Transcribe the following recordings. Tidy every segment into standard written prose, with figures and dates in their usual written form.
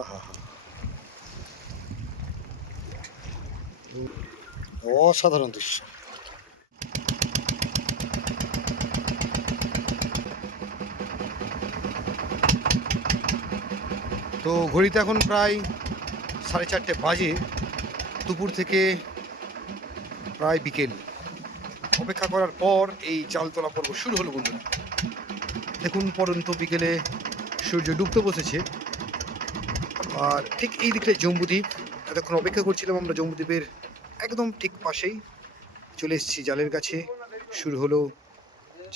আহা, অসাধারণ দৃশ্য। তো ঘড়িতে এখন প্রায় 4:30 বাজে। দুপুর থেকে প্রায় বিকেল। অপেক্ষা করার পর এই জাল তোলা পর্ব শুরু হলো বন্ধুরা। দেখুন পরন্ত বিকেলে সূর্য ডুবতে বসেছে। আর ঠিক এই দিকটায় জম্বুদ্বীপ। এতক্ষণ অপেক্ষা করছিলাম আমরা জম্বুদ্বীপের একদম ঠিক পাশেই। চলে এসেছি জালের কাছে। শুরু হলো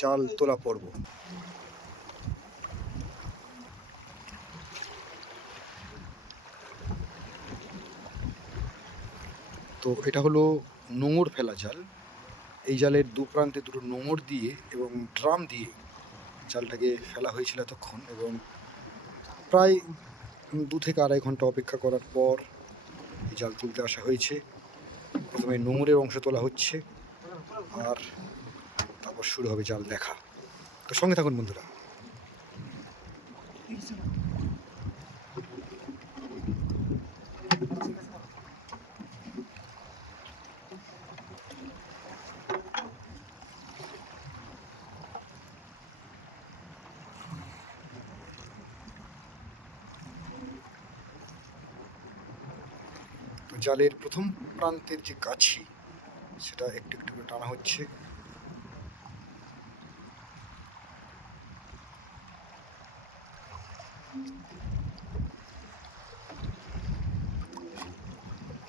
জাল তোলা পর্ব। তো এটা হলো নোঙর ফেলা জাল। এই জালের দু প্রান্তে দুটো নোঙর দিয়ে এবং ড্রাম দিয়ে জালটাকে ফেলা হয়েছিল এতক্ষণ, এবং প্রায় 2 থেকে 2.5 ঘন্টা অপেক্ষা করার পর এই জাল তুলতে আসা হয়েছে। প্রথমে নোঙরের অংশ তোলা হচ্ছে, আর তারপর শুরু হবে জাল দেখা। তো সঙ্গে থাকুন বন্ধুরা। তো জালের প্রথম প্রান্তের যে গাছি, সেটা একটু একটু করে টানা হচ্ছে।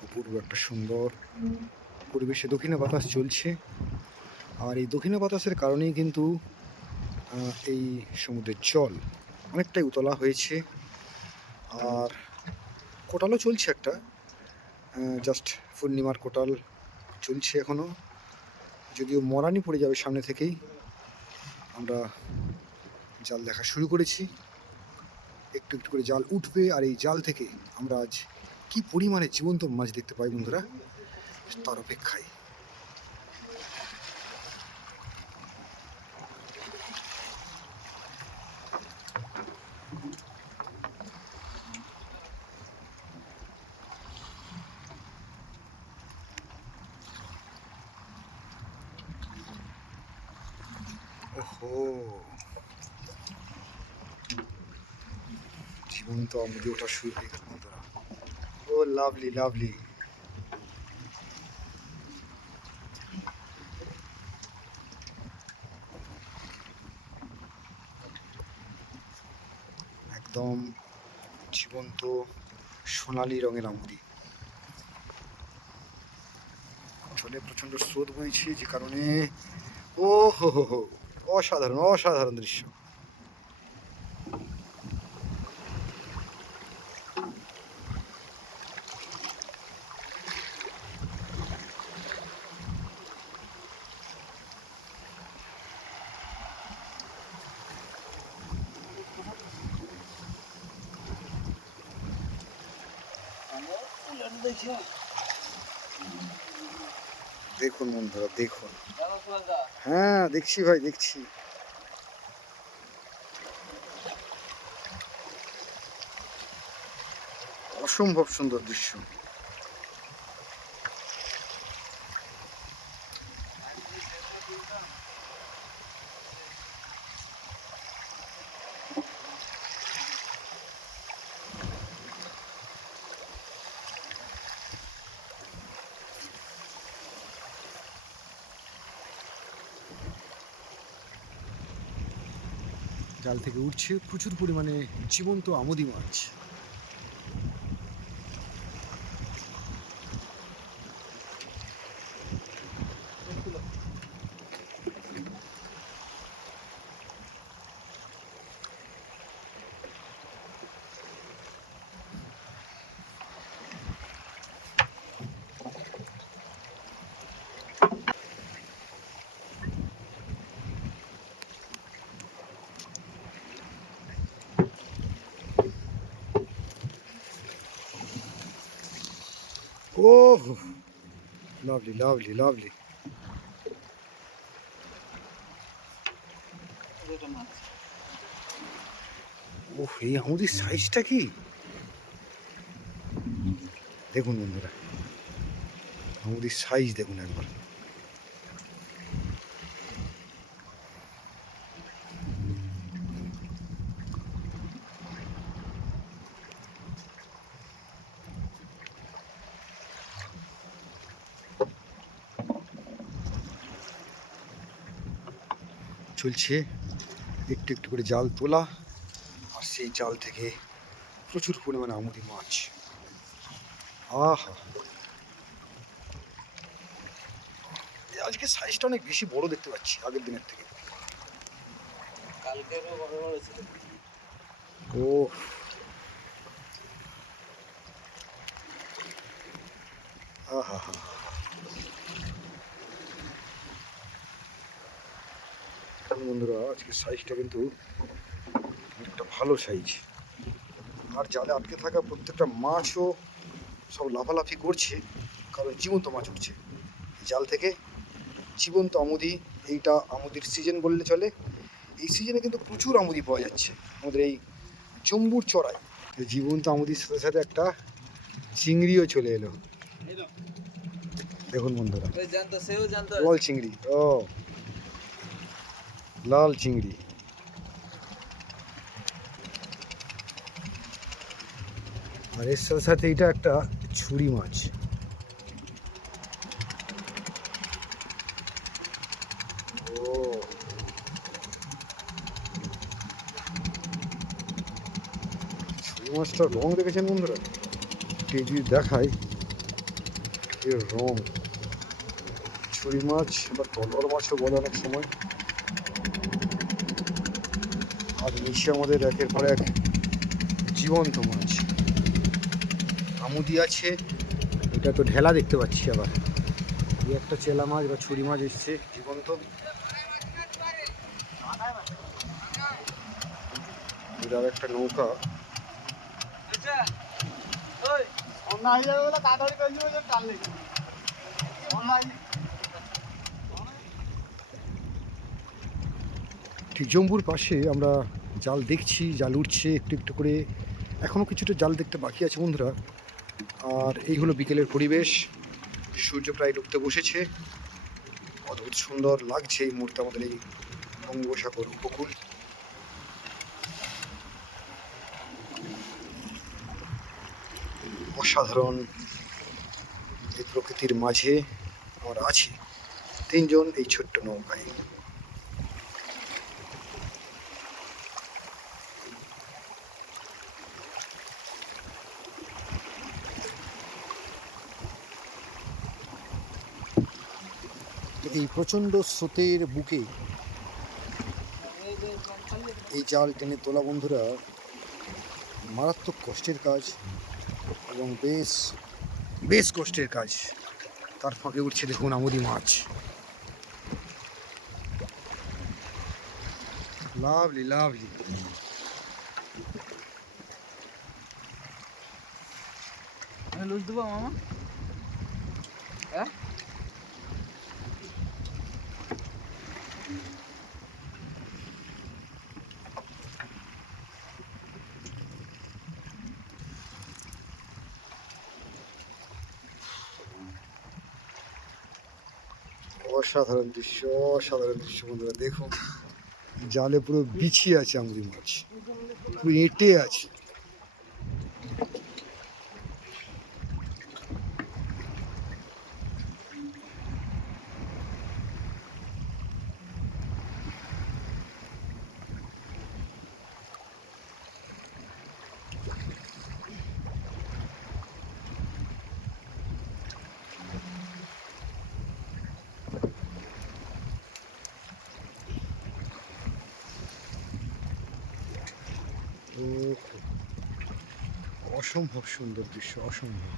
অপূর্ব একটা সুন্দর পরিবেশে দক্ষিণা বাতাস চলছে। আর এই দক্ষিণা বাতাসের কারণেই কিন্তু এই সমুদ্রের জল অনেকটাই উতলা হয়েছে। আর কোটালও চলছে একটা, জাস্ট পূর্ণিমার কোটাল চলছে এখনো, যদিও মরানি পড়ে যাবে সামনে থেকেই। আমরা জাল দেখা শুরু করেছি। একটু একটু করে জাল উঠবে, আর এই জাল থেকে আমরা আজ কি পরিমাণে জীবন্ত মাছ দেখতে পাই বন্ধুরা, তার অপেক্ষায়। ওহো, জীবন্ত আমাদের ওঠা শুরু হয়ে গেল বন্ধুরা। ও লাভলি লাভলি। একদম জীবন্ত সোনালি রঙের আমুদি। জলে প্রচন্ড স্রোত বইছে, যে কারণে ও হো হো হো, অসাধারণ অসাধারণ দৃশ্য। দেখুন বন্ধুরা দেখুন। হ্যাঁ দেখছি ভাই, দেখছি। অসম্ভব সুন্দর দৃশ্য। জাল থেকে উঠছে প্রচুর পরিমাণে জীবন্ত আমুদি মাছ। ওহ, লাভলি লাভলি লাভলি। ওহ, এই আমুদির সাইজটা কি! দেখুন বন্ধুরা, আমুদির সাইজ দেখুন একবার। চলছে একটু একটু করে জাল তোলা, আর সেই জাল থেকে প্রচুর পরিমাণে আমুদি মাছ। আহা, আজকে সাইজটা অনেক বেশি বড় দেখতে পাচ্ছি আগের দিনের থেকে। ও, আহা হা, বন্ধুরা আজকে সাইজটা কিন্তু একটা ভালো সাইজ। আর জালে আটকে থাকা প্রত্যেকটা মাছও সব লাফালাফি করছে, কারণ জীবন্ত মাছ উঠছে জাল থেকে। জীবন্ত আমুদি, এইটা আমুদির সিজন বললে চলে। এই সিজনে কিন্তু প্রচুর আমুদি পাওয়া যাচ্ছে আমাদের এই জম্বুর চড়ায়। জীবন্ত আমুদির সাথে সাথে একটা চিংড়িও চলে এলো, দেখুন বন্ধুরা। লাল চিংড়ি, ও লাল চিংড়ি। আর এর সাথে সাথে এটা একটা ছুরি মাছ। ও, ছুরি মাছটার রং দেখেছেন বন্ধুরা? যদি দেখায় এর রং, ছুরি মাছ বা টলর মাছও বলে অনেক সময়। আর নিচে আমাদের একের পর এক জীবন্ত মাছ। আমুদি আছে, এটা তো ঢেলা দেখতে পাচ্ছি। আবার এই একটা চেলা মাছ বা ছুরি মাছ এসছে জীবন্ত। আর একটা নৌকা। ঠিক জম্বুর পাশে আমরা জাল দেখছি, জাল উঠছে একটু একটু করে। এখনও কিছুটা জাল দেখতে বাকি আছে বন্ধুরা। আর এই হলো বিকেলের পরিবেশ, সূর্য প্রায় ডুবতে বসেছে। অদ্ভুত সুন্দর লাগছে এই মুহূর্তে আমাদের এই বঙ্গোপসাগর উপকূল। অসাধারণ এই প্রকৃতির মাঝে আমরা আছি তিনজন এই ছোট্ট নৌকায়। এই প্রচণ্ড স্রোতের বুকে এই জাল টেনে তোলা বন্ধুরা মারাত্মক কষ্টের কাজ, এবং বেশ বেশ কষ্টের কাজ। তার ফাঁকে উঠছে দেখুন আমুদি মাছ। Lovely lovely. লুজ দেবো মামা? হ্যাঁ, অসাধারণ দৃশ্য, অসাধারণ দৃশ্য বন্ধুরা। দেখুন জালে পুরো বিছিয়ে আছে আমুদি মাছ, পুরো এঁটে আছে। ও, অসম্ভব সুন্দর দৃশ্য, অসম্ভব।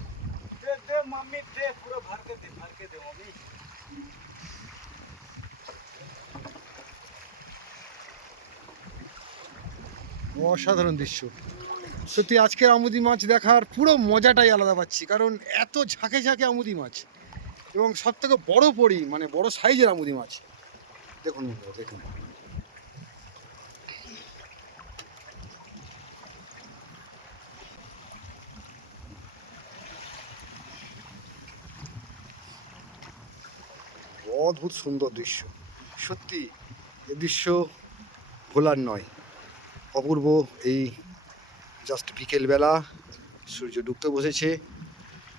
অসাধারণ দৃশ্য সত্যি। আজকের আমুদি মাছ দেখার পুরো মজাটাই আলাদা পাচ্ছি, কারণ এত ঝাঁকে ঝাঁকে আমুদি মাছ, এবং সব থেকে বড় পড়ি মানে বড় সাইজের আমুদি মাছ। দেখুন বন্ধুরা, দেখুন। অদ্ভুত সুন্দর দৃশ্য। সত্যি এ দৃশ্য ভোলার নয়। অপূর্ব এই জাস্ট বিকেলবেলা, সূর্য ডুবতে বসেছে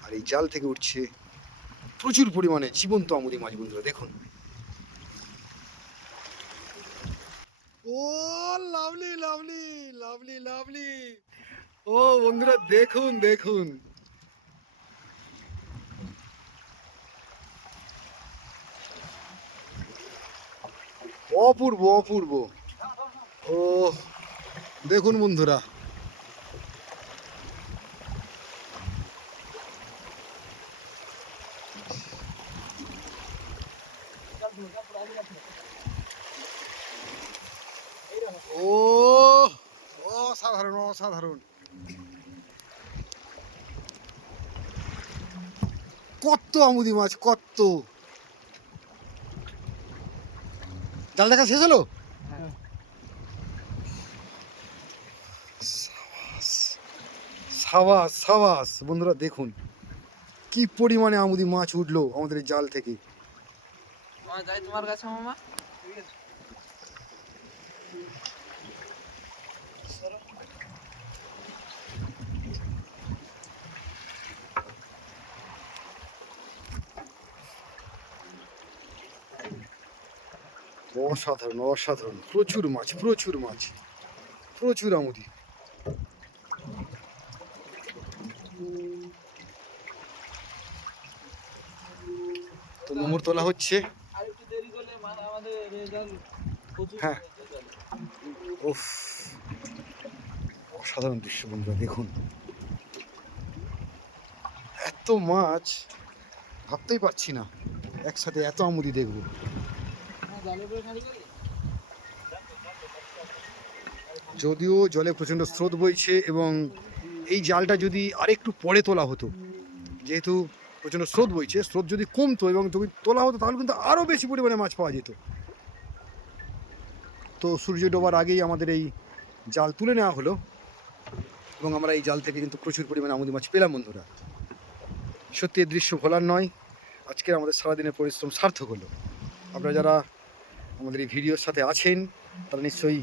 আর এই জাল থেকে উঠছে প্রচুর পরিমাণে জীবন্ত আমুদি মাছ। বন্ধুরা দেখুন, ও লাভলি লাভলি লাভলি লাভলি। ও বন্ধুরা দেখুন দেখুন, অপূর্ব অপূর্ব। ও দেখুন বন্ধুরা, ও অসাধারণ অসাধারণ। কত আমুদি মাছ, কত। জাল দেখা শেষ হলো? হ্যাঁ। সাবাস সাবাস। বন্ধুরা দেখুন কি পরিমাণে আমুদি মাছ উঠলো আমাদের এই জাল থেকে। মামা যাই তোমার কাছে মামা। অসাধারণ অসাধারণ, প্রচুর মাছ প্রচুর মাছ, প্রচুর আমুদি। তো নোঙর তোলা হচ্ছে। আর একটু দেরি করলে আমাদের রেজাল্ট প্রচুর হ্যাঁ। রেজাল্ট। উফ, অসাধারণ দৃশ্য বন্ধুরা দেখুন। এত মাছ ভাবতেই পারছি না একসাথে এত আমুদি দেখবো। জালে করে খালি গেলে যদিও জলে প্রচণ্ড স্রোত বইছে এবং এই জালটা যদি আরেকটু পরে তোলা হতো, যেহেতু প্রচণ্ড স্রোত বইছে, স্রোত যদি কমতো এবং যদি তোলা হতো তাহলে কিন্তু আরও বেশি পরিমাণে মাছ পাওয়া যেত। তো সূর্য ডোবার আগেই আমাদের এই জাল তুলে নেওয়া হলো এবং আমরা এই জাল থেকে কিন্তু প্রচুর পরিমাণে আমুদি মাছ পেলাম। বন্ধুরা সত্যি এই দৃশ্য ভোলার নয়। আজকের আমাদের সারাদিনের পরিশ্রম সার্থক হলো। আপনারা যারা আমাদের এই ভিডিওর সাথে আছেন তারা নিশ্চয়ই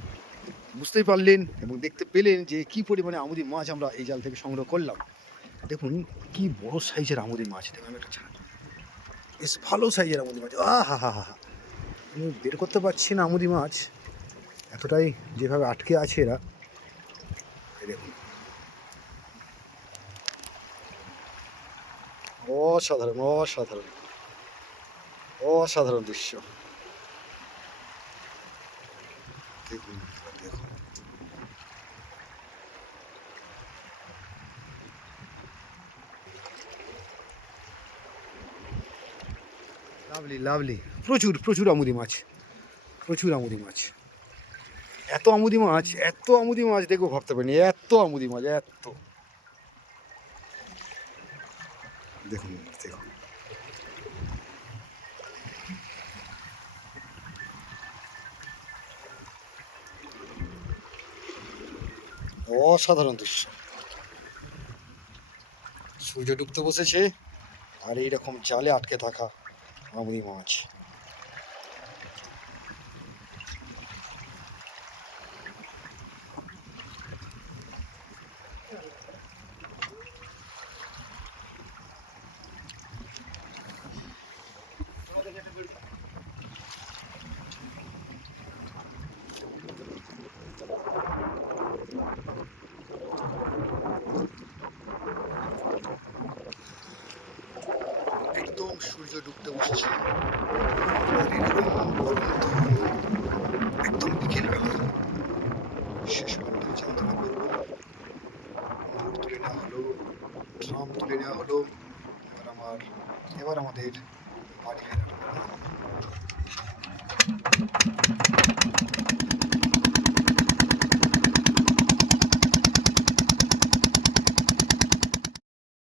বুঝতেই পারলেন এবং দেখতে পেলেন যে কী পরিমাণে আমুদি মাছ আমরা এই জাল থেকে সংগ্রহ করলাম। দেখুন কি বড় সাইজের আমুদি মাছ। দেখুন আমি একটা বেশ ভালো সাইজের আমুদি মাছ। হা হা হা, আমি বের করতে পারছি না আমুদি মাছ, এতটাই যেভাবে আটকে আছে এরা। দেখুন অসাধারণ অসাধারণ অসাধারণ দৃশ্য। দেখুন দেখুন, লাভলি লাভলি। প্রচুর প্রচুর আমুদি মাছ, প্রচুর আমুদি মাছ। এত আমুদি মাছ, এত আমুদি মাছ দেখবো ভাবতে পারিনি। এত আমুদি মাছ, এত। দেখুন দেখুন, অসাধারণ দৃশ্য। সূর্য ডুবতে বসেছে আর এইরকম জালে আটকে থাকা আমুদি মাছ। একদম সূর্য ডুবতে বসেছে আর এরকম গরম তো একদম বিকেলবেলা। শেষ পর্যন্ত জাল তোলা করবো, নোট তুলে নেওয়া হলো, ড্রাম তুলে নেওয়া হলো। এবার আমাদের বাড়ি ফেরার পালা।